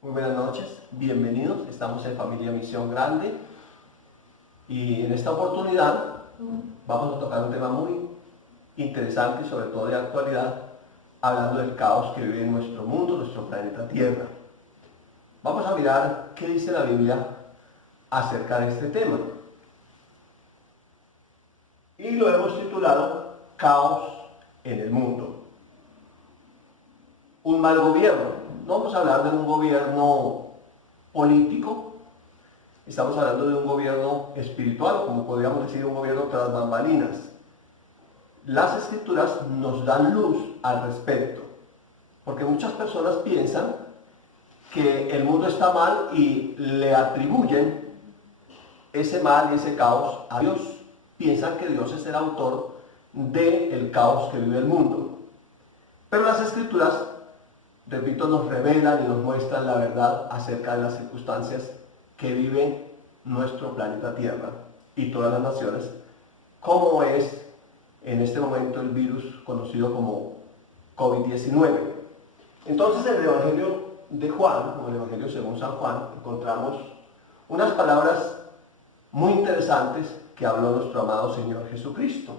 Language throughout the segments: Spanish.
Muy buenas noches, bienvenidos. Estamos en Familia Misión Grande y en esta oportunidad vamos a tocar un tema muy interesante y sobre todo de actualidad, hablando del caos que vive en nuestro mundo, nuestro planeta Tierra. Vamos a mirar qué dice la Biblia acerca de este tema. Y lo hemos titulado Caos en el mundo. Un mal gobierno. No vamos a hablar de un gobierno político, estamos hablando de un gobierno espiritual, como podríamos decir un gobierno tras bambalinas. Las escrituras nos dan luz al respecto, porque muchas personas piensan que el mundo está mal y le atribuyen ese mal y ese caos a Dios. Piensan que Dios es el autor del caos que vive el mundo. Pero las escrituras, repito, nos revelan y nos muestran la verdad acerca de las circunstancias que vive nuestro planeta Tierra y todas las naciones, como es en este momento el virus conocido como COVID-19. Entonces en el Evangelio de Juan, o el Evangelio según San Juan, encontramos unas palabras muy interesantes que habló nuestro amado Señor Jesucristo.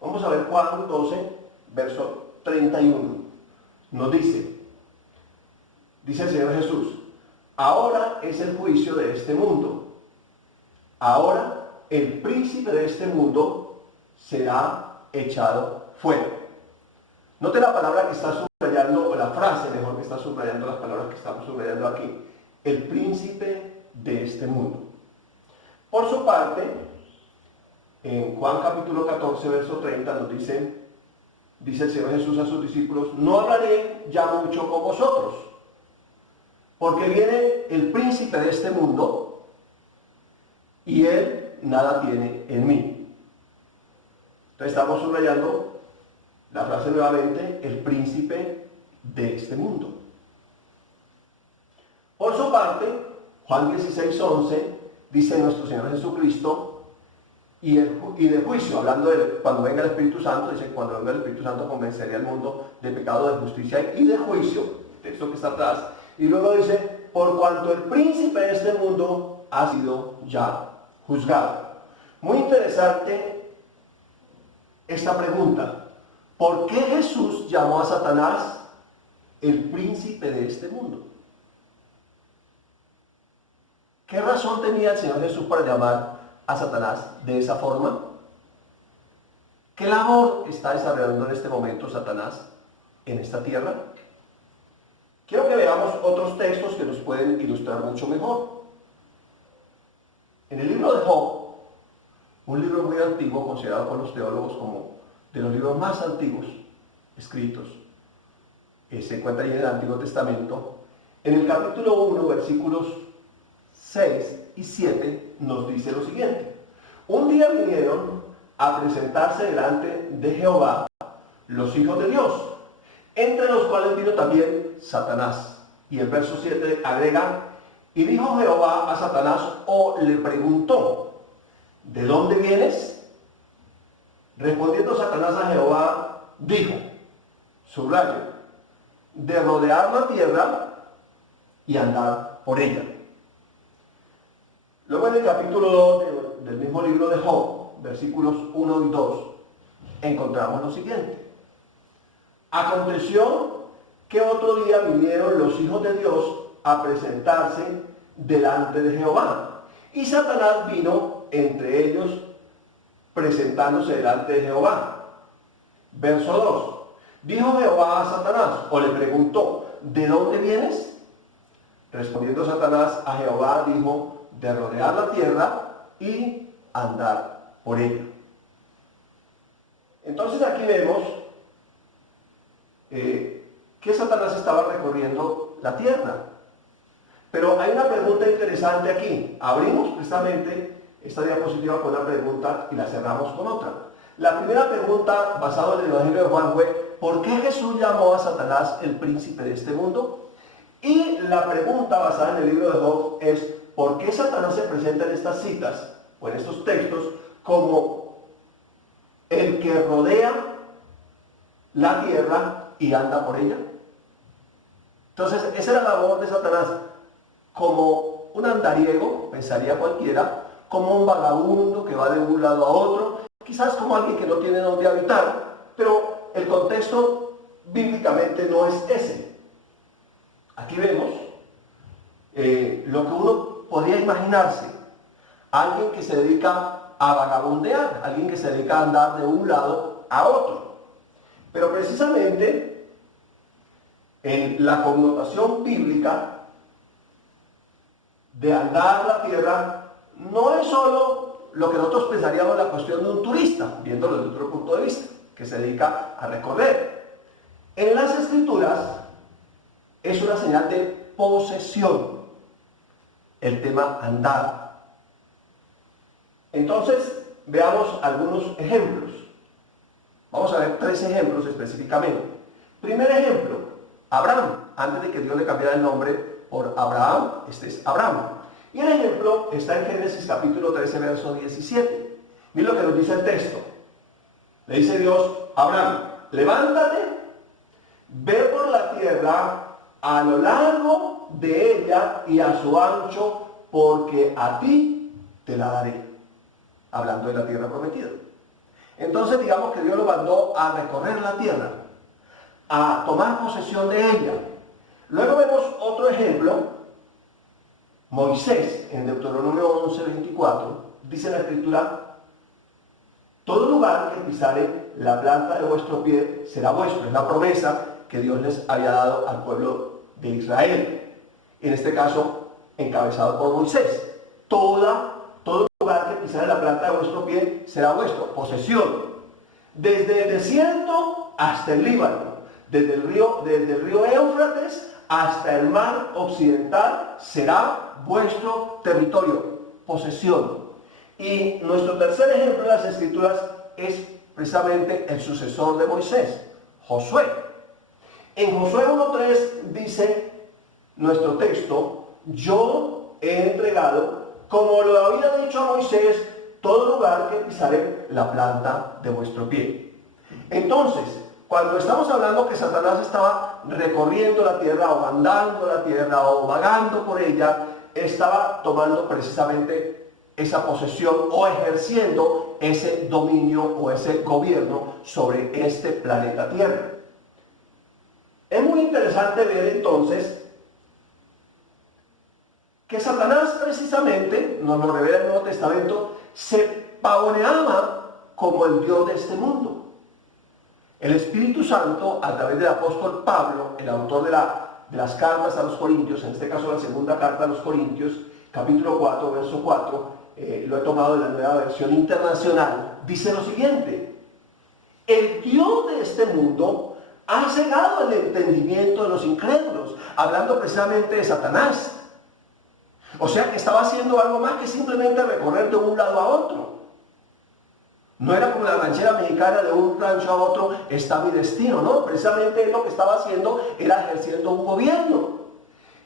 Vamos a ver Juan 12, verso 31. Nos dice el Señor Jesús: ahora es el juicio de este mundo. Ahora el príncipe de este mundo será echado fuera. Note la palabra que está subrayando, o la frase mejor que está subrayando, las palabras que estamos subrayando aquí. El príncipe de este mundo. Por su parte, en Juan capítulo 14, verso 30 nos dice el Señor Jesús a sus discípulos: no hablaré ya mucho con vosotros, porque viene el príncipe de este mundo y él nada tiene en mí. Entonces estamos subrayando la frase nuevamente: el príncipe de este mundo. Por su parte, Juan 16, 11, dice nuestro Señor Jesucristo, y de juicio, hablando de cuando venga el Espíritu Santo, dice: cuando venga el Espíritu Santo convencería al mundo de pecado, de justicia y de juicio, texto que está atrás. Y luego dice: por cuanto el príncipe de este mundo ha sido ya juzgado. Muy interesante esta pregunta: ¿por qué Jesús llamó a Satanás el príncipe de este mundo? ¿Qué razón tenía el Señor Jesús para llamar a Satanás de esa forma? ¿Qué labor está desarrollando en este momento Satanás en esta tierra? Quiero que veamos otros textos que nos pueden ilustrar mucho mejor. En el libro de Job, un libro muy antiguo, considerado por los teólogos como de los libros más antiguos escritos, se encuentra ahí en el Antiguo Testamento. En el capítulo 1, versículos 6 y 7 nos dice lo siguiente: un día vinieron a presentarse delante de Jehová los hijos de Dios, entre los cuales vino también Satanás. Y el verso 7 agrega: y dijo Jehová a Satanás, o le preguntó: ¿de dónde vienes? Respondiendo Satanás a Jehová, dijo, subrayo, de rodear la tierra y andar por ella. Luego en el capítulo 2 del mismo libro de Job, versículos 1 y 2, encontramos lo siguiente: aconteció que otro día vinieron los hijos de Dios a presentarse delante de Jehová, y Satanás vino entre ellos presentándose delante de Jehová. Verso 2. Dijo Jehová a Satanás, o le preguntó: ¿de dónde vienes? Respondiendo Satanás a Jehová, dijo: de rodear la tierra y andar por ella. Entonces aquí vemos que Satanás estaba recorriendo la tierra. Pero hay una pregunta interesante aquí. Abrimos precisamente esta diapositiva con una pregunta y la cerramos con otra. La primera pregunta, basada en el Evangelio de Juan, fue: ¿por qué Jesús llamó a Satanás el príncipe de este mundo? Y la pregunta basada en el libro de Job es: ¿por qué Satanás se presenta en estas citas o en estos textos como el que rodea la tierra y anda por ella? Entonces, esa era la labor de Satanás, como un andariego, pensaría cualquiera, como un vagabundo que va de un lado a otro, quizás como alguien que no tiene dónde habitar, pero el contexto bíblicamente no es ese. Aquí vemos lo que uno podría imaginarse, alguien que se dedica a vagabundear, alguien que se dedica a andar de un lado a otro. Pero precisamente en la connotación bíblica de andar la tierra no es solo lo que nosotros pensaríamos la cuestión de un turista, viéndolo desde otro punto de vista, que se dedica a recorrer. En las Escrituras es una señal de posesión, el tema andar. Entonces, veamos algunos ejemplos. Vamos a ver 3 ejemplos específicamente. Primer ejemplo, Abraham, antes de que Dios le cambiara el nombre por Abraham, este es Abraham. Y el ejemplo está en Génesis capítulo 13, verso 17. Miren lo que nos dice el texto. Le dice Dios a Abraham, levántate, ve por la tierra a lo largo de ella y a su ancho, porque a ti te la daré. Hablando de la tierra prometida. Entonces digamos que Dios lo mandó a recorrer la tierra, a tomar posesión de ella. Luego vemos otro ejemplo, Moisés, en Deuteronomio 11, 24, dice la Escritura, todo lugar que pisare la planta de vuestro pie será vuestro. Es la promesa que Dios les había dado al pueblo de Israel. En este caso, encabezado por Moisés. Todo lugar que pisare la planta de vuestro pie será vuestro. Posesión. Desde el desierto hasta el Líbano. Desde el río Éufrates hasta el mar occidental será vuestro territorio. Posesión. Y nuestro tercer ejemplo en las Escrituras es precisamente el sucesor de Moisés, Josué. En Josué 1.3 dice nuestro texto, yo he entregado, como lo había dicho a Moisés, todo lugar que pisare la planta de vuestro pie. Entonces, cuando estamos hablando que Satanás estaba recorriendo la tierra o andando la tierra o vagando por ella, estaba tomando precisamente esa posesión o ejerciendo ese dominio o ese gobierno sobre este planeta Tierra. Es muy interesante ver entonces que Satanás precisamente, nos lo revela el Nuevo Testamento, se pavoneaba como el Dios de este mundo. El Espíritu Santo, a través del apóstol Pablo, el autor de las cartas a los Corintios, en este caso la segunda carta a los Corintios, capítulo 4, verso 4, lo he tomado de la Nueva Versión Internacional, dice lo siguiente: el Dios de este mundo ha cegado el entendimiento de los incrédulos, hablando precisamente de Satanás. O sea que estaba haciendo algo más que simplemente recorrer de un lado a otro. No era como la ranchera mexicana, de un rancho a otro está mi destino, no, precisamente lo que estaba haciendo era ejerciendo un gobierno.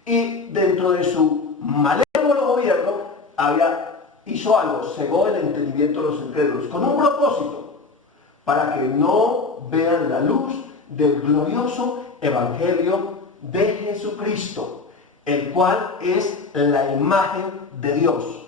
Y dentro de su malévolo gobierno hizo algo, cegó el entendimiento de los incrédulos, con un propósito, para que no vean la luz del glorioso evangelio de Jesucristo, el cual es la imagen de Dios.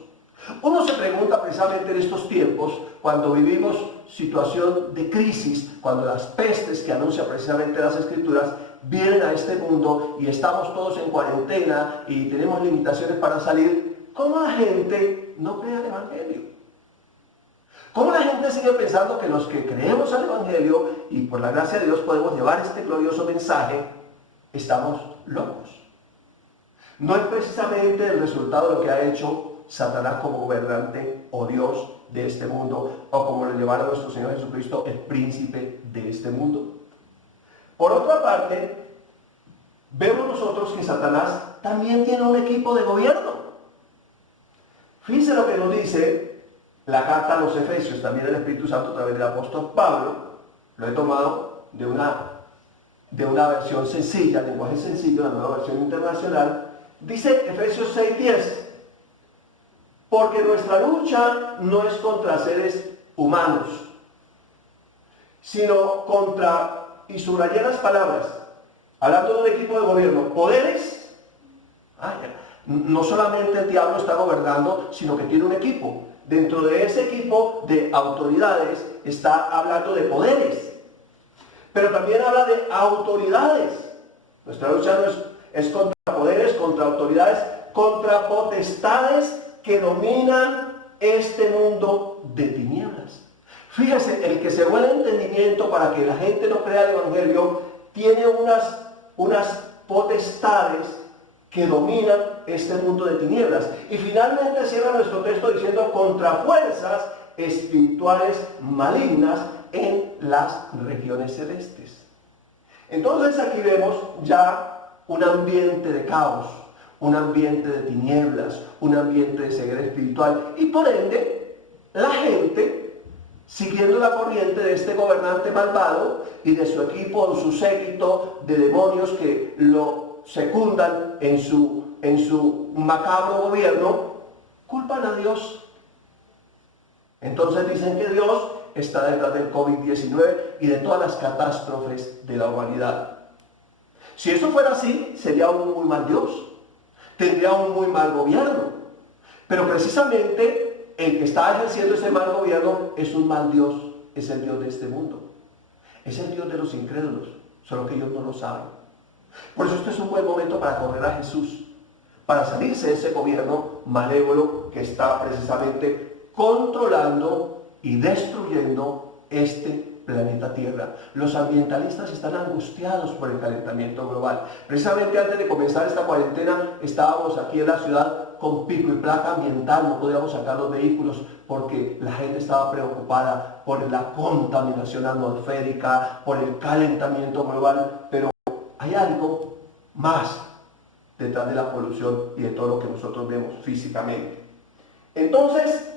Uno se pregunta precisamente en estos tiempos, cuando vivimos situación de crisis, cuando las pestes que anuncia precisamente las Escrituras vienen a este mundo y estamos todos en cuarentena y tenemos limitaciones para salir, ¿cómo la gente no cree el evangelio? ¿Cómo la gente sigue pensando que los que creemos al evangelio y por la gracia de Dios podemos llevar este glorioso mensaje, estamos locos? No es precisamente el resultado de lo que ha hecho Satanás como gobernante o Dios de este mundo, o como lo llevara nuestro Señor Jesucristo, el príncipe de este mundo. Por otra parte, vemos nosotros que Satanás también tiene un equipo de gobierno. Fíjense lo que nos dice la carta a los Efesios, también el Espíritu Santo a través del apóstol Pablo. Lo he tomado de una versión sencilla, lenguaje sencillo, la Nueva Versión Internacional. Dice Efesios 6:10, porque nuestra lucha no es contra seres humanos, sino contra, y subrayé las palabras, Hablando de un equipo de gobierno, poderes. No solamente el diablo está gobernando, sino que tiene un equipo. Dentro de ese equipo de autoridades está hablando de poderes. Pero también habla de autoridades. Nuestra lucha no es contra poderes, contra autoridades, contra potestades que dominan este mundo de tinieblas. Fíjese, el que cerró el entendimiento para que la gente no crea el Evangelio, tiene unas potestades que dominan este mundo de tinieblas. Y finalmente cierra nuestro texto diciendo contra fuerzas espirituales malignas en las regiones celestes. Entonces aquí vemos ya un ambiente de caos, un ambiente de tinieblas, un ambiente de ceguera espiritual y por ende la gente, siguiendo la corriente de este gobernante malvado y de su equipo, su séquito de demonios que lo secundan en su macabro gobierno, culpan a Dios. Entonces dicen que Dios está detrás del COVID-19 y de todas las catástrofes de la humanidad. Si esto fuera así, sería un muy mal Dios, tendría un muy mal gobierno. Pero precisamente el que está ejerciendo ese mal gobierno es un mal Dios, es el Dios de este mundo. Es el Dios de los incrédulos, solo que ellos no lo saben. Por eso este es un buen momento para correr a Jesús, para salirse de ese gobierno malévolo que está precisamente controlando y destruyendo este planeta Tierra. Los ambientalistas están angustiados por el calentamiento global. Precisamente antes de comenzar esta cuarentena estábamos aquí en la ciudad con pico y placa ambiental, no podíamos sacar los vehículos porque la gente estaba preocupada por la contaminación atmosférica, por el calentamiento global, pero hay algo más detrás de la polución y de todo lo que nosotros vemos físicamente. Entonces,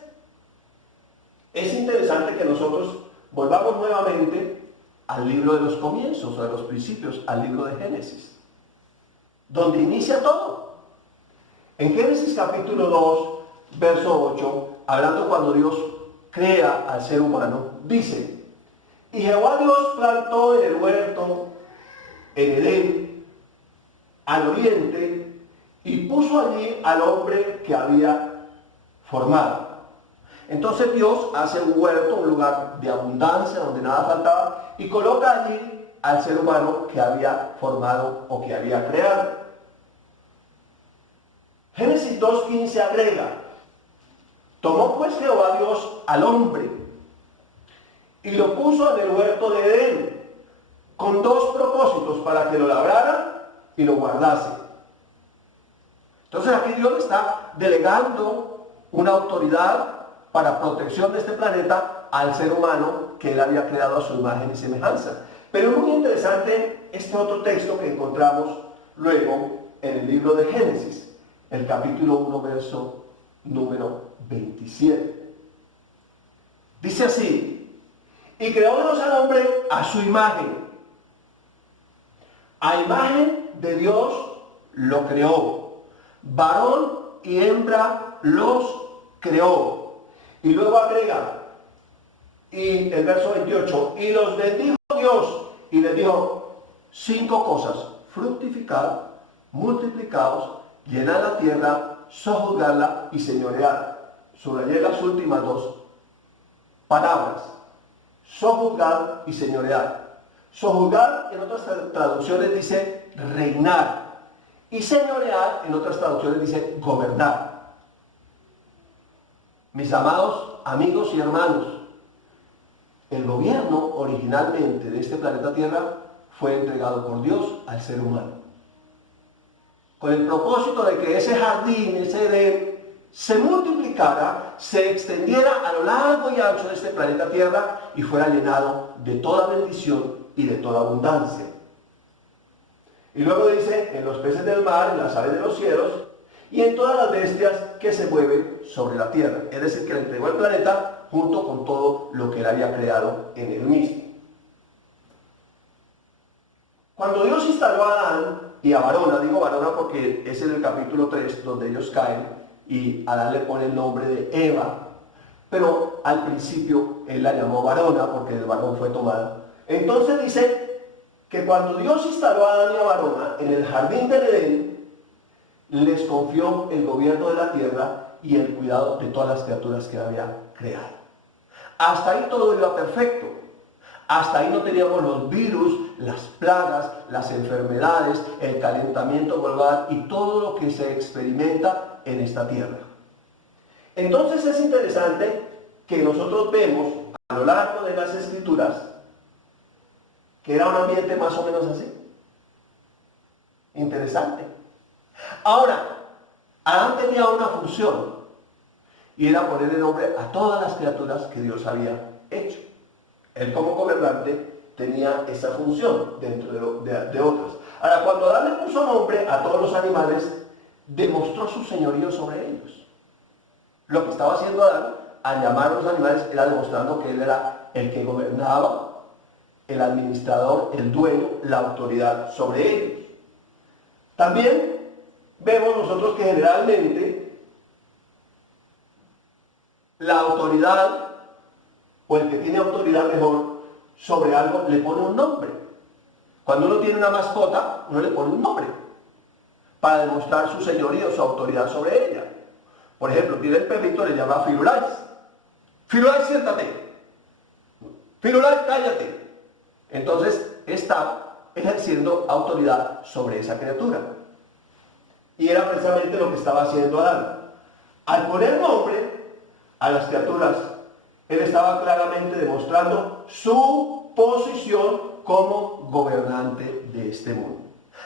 es interesante que nosotros volvamos nuevamente al libro de los comienzos, o de los principios, al libro de Génesis, donde inicia todo. En Génesis capítulo 2, verso 8, hablando cuando Dios crea al ser humano, dice: y Jehová Dios plantó en el huerto, en Edén, al oriente, y puso allí al hombre que había formado. Entonces Dios hace un huerto, un lugar de abundancia, donde nada faltaba, y coloca allí al ser humano que había formado o que había creado. Génesis 2:15 agrega: tomó pues Jehová Dios al hombre y lo puso en el huerto de Edén, con dos propósitos, para que lo labrara y lo guardase. Entonces aquí Dios está delegando una autoridad para protección de este planeta al ser humano que Él había creado a su imagen y semejanza. Pero es muy interesante este otro texto que encontramos luego en el libro de Génesis, el capítulo 1, verso número 27. Dice así: y creó Dios al hombre a su imagen. A imagen de Dios lo creó. Varón y hembra los creó. Y luego agrega, y el verso 28, y los bendijo Dios, y les dijo 5 cosas: fructificad, multiplicaos, llenad la tierra, sojuzgadla y señoread. Subrayé las últimas 2 palabras: sojuzgad y señoread. Sojuzgar en otras traducciones dice reinar, y señorear en otras traducciones dice gobernar. Mis amados amigos y hermanos, el gobierno originalmente de este planeta Tierra fue entregado por Dios al ser humano, con el propósito de que ese jardín, ese Edén, se multiplicara, se extendiera a lo largo y ancho de este planeta Tierra y fuera llenado de toda bendición y de toda abundancia. Y luego dice: en los peces del mar, en las aves de los cielos y en todas las bestias que se mueven sobre la tierra. Es decir, que le entregó el planeta junto con todo lo que Él había creado en él mismo. Cuando Dios instaló a Adán y a Varona, digo Varona porque es en el capítulo 3 donde ellos caen y Adán le pone el nombre de Eva, pero al principio Él la llamó Varona porque del varón fue tomada. Entonces dice que cuando Dios instaló a Adán y a Varona en el jardín del Edén, les confió el gobierno de la tierra y el cuidado de todas las criaturas que había creado. Hasta ahí todo iba perfecto. Hasta ahí no teníamos los virus, las plagas, las enfermedades, el calentamiento global y todo lo que se experimenta en esta tierra. Entonces es interesante que nosotros vemos a lo largo de las Escrituras que era un ambiente más o menos así. Interesante. Ahora, Adán tenía una función y era ponerle nombre a todas las criaturas que Dios había hecho. Él como gobernante tenía esa función dentro de otras. Ahora, cuando Adán le puso nombre a todos los animales, demostró su señorío sobre ellos. Lo que estaba haciendo Adán al llamar a los animales era demostrando que él era el que gobernaba, el administrador, el dueño, la autoridad sobre ellos. También vemos nosotros que generalmente la autoridad, o el que tiene autoridad mejor sobre algo, le pone un nombre. Cuando uno tiene una mascota, uno le pone un nombre para demostrar su señorío, su autoridad sobre ella. Por ejemplo, tiene el perrito, le llama Firulais. Firulais, siéntate. Firulais, cállate. Entonces está ejerciendo autoridad sobre esa criatura. Y era precisamente lo que estaba haciendo Adán. Al poner nombre a las criaturas, él estaba claramente demostrando su posición como gobernante de este mundo.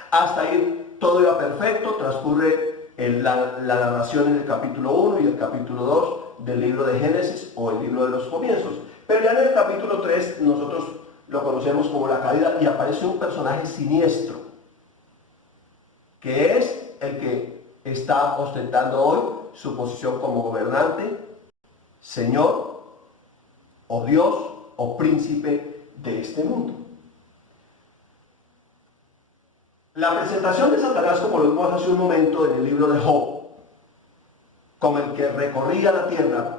Hasta ahí todo iba perfecto, transcurre la narración en el capítulo 1 y el capítulo 2 del libro de Génesis o el libro de los comienzos. Pero ya en el capítulo 3 nosotros lo conocemos como la caída y aparece un personaje siniestro, que es el que está ostentando hoy su posición como gobernante, señor, o Dios, o príncipe de este mundo. La presentación de Satanás, como lo vimos hace un momento en el libro de Job, como el que recorría la tierra,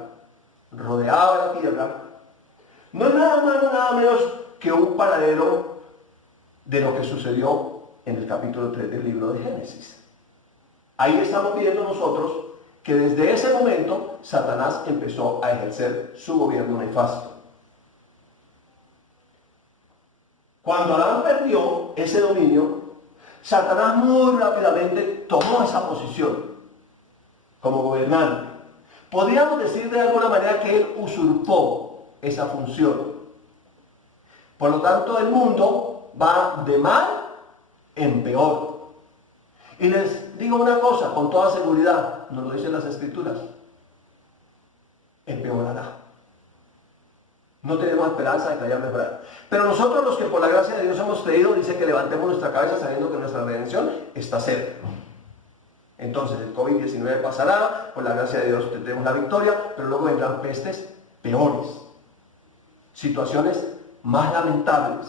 rodeaba la tierra, no es nada más, nada menos que un paralelo de lo que sucedió en el capítulo 3 del libro de Génesis. Ahí estamos viendo nosotros que desde ese momento Satanás empezó a ejercer su gobierno nefasto. Cuando Adán perdió ese dominio, Satanás muy rápidamente tomó esa posición como gobernante. Podríamos decir de alguna manera que él usurpó esa función. Por lo tanto, el mundo va de mal en peor. Y les digo una cosa con toda seguridad, nos lo dicen las Escrituras, empeorará. No tenemos esperanza de que haya mejorado. Pero nosotros los que por la gracia de Dios hemos creído, dice que levantemos nuestra cabeza sabiendo que nuestra redención está cerca. Entonces el COVID-19 pasará, por la gracia de Dios tendremos la victoria, pero luego vendrán pestes peores, situaciones más lamentables.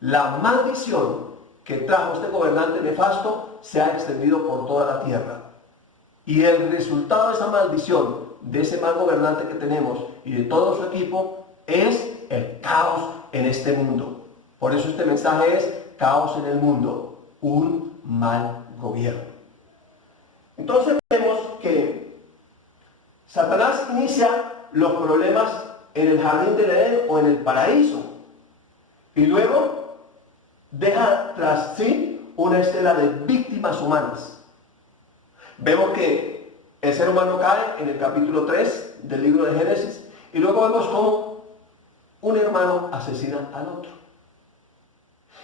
La maldición que trajo este gobernante nefasto se ha extendido por toda la tierra. Y el resultado de esa maldición, de ese mal gobernante que tenemos y de todo su equipo, es el caos en este mundo. Por eso este mensaje es caos en el mundo, un mal gobierno. Entonces vemos que Satanás inicia los problemas en el jardín del Edén o en el paraíso. Y luego deja tras sí una estela de víctimas humanas. Vemos que el ser humano cae en el capítulo 3 del libro de Génesis y luego vemos cómo un hermano asesina al otro.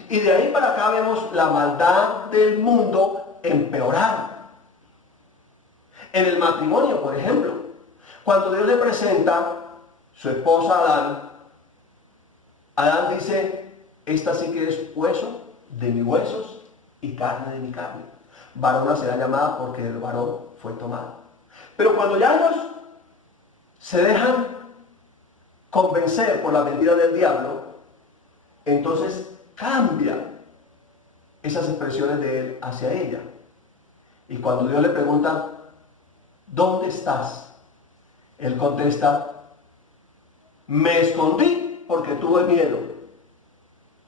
Y de ahí para acá vemos la maldad del mundo empeorar. En el matrimonio, por ejemplo, cuando Dios le presenta su esposa a Adán, Adán dice, esta sí que es hueso de mis huesos y carne de mi carne. Varona será llamada porque del varón fue tomada. Pero cuando ya ellos se dejan convencer por la mentira del diablo, entonces cambia esas expresiones de él hacia ella. Y cuando Dios le pregunta, ¿dónde estás? Él contesta, me escondí porque tuve miedo.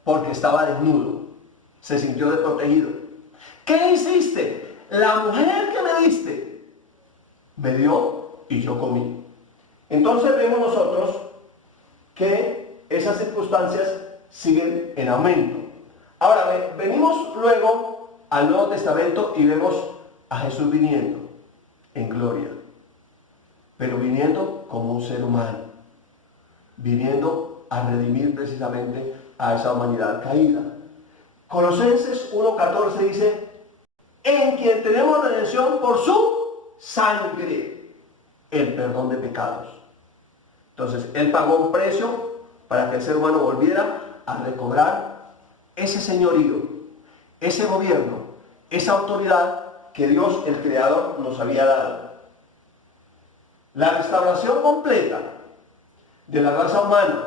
porque estaba desnudo, se sintió desprotegido. ¿Qué hiciste? La mujer que me diste me dio y yo comí. Entonces vemos nosotros que esas circunstancias siguen en aumento. Ahora venimos luego al Nuevo Testamento y vemos a Jesús viniendo en gloria, pero viniendo como un ser humano, viniendo a redimir precisamente a esa humanidad caída. Colosenses 1:14 dice, en quien tenemos redención por su sangre, el perdón de pecados. Entonces, Él pagó un precio para que el ser humano volviera a recobrar ese señorío, ese gobierno, esa autoridad que Dios, el Creador, nos había dado. La restauración completa de la raza humana,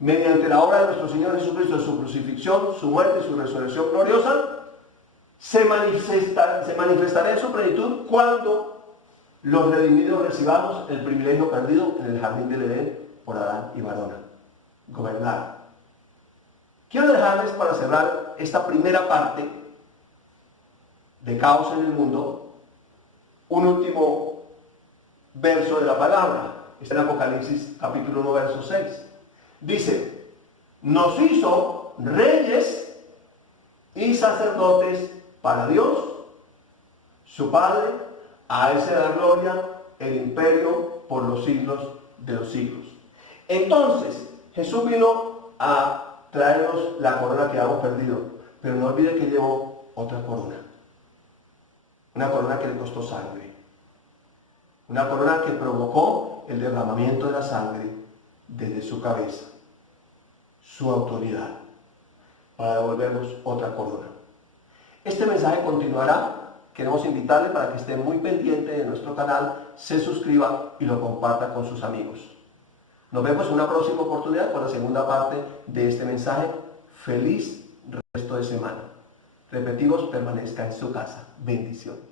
mediante la obra de nuestro Señor Jesucristo, en su crucifixión, su muerte y su resurrección gloriosa, se manifestará en su plenitud cuando los redimidos recibamos el privilegio perdido en el jardín del Edén por Adán y Varona: gobernar. Quiero dejarles, para cerrar esta primera parte de caos en el mundo, un último verso de la palabra. Está en Apocalipsis capítulo 1, verso 6. Dice, nos hizo reyes y sacerdotes para Dios, su Padre. A Él se da gloria, el imperio por los siglos de los siglos. Entonces, Jesús vino a traernos la corona que habíamos perdido, pero no olvide que llevó otra corona. Una corona que le costó sangre. Una corona que provocó el derramamiento de la sangre desde su cabeza, su autoridad, para devolvernos otra corona. Este mensaje continuará. Queremos invitarle para que esté muy pendiente de nuestro canal, se suscriba y lo comparta con sus amigos. Nos vemos en una próxima oportunidad con la segunda parte de este mensaje. Feliz resto de semana. Repetimos, permanezca en su casa. Bendiciones.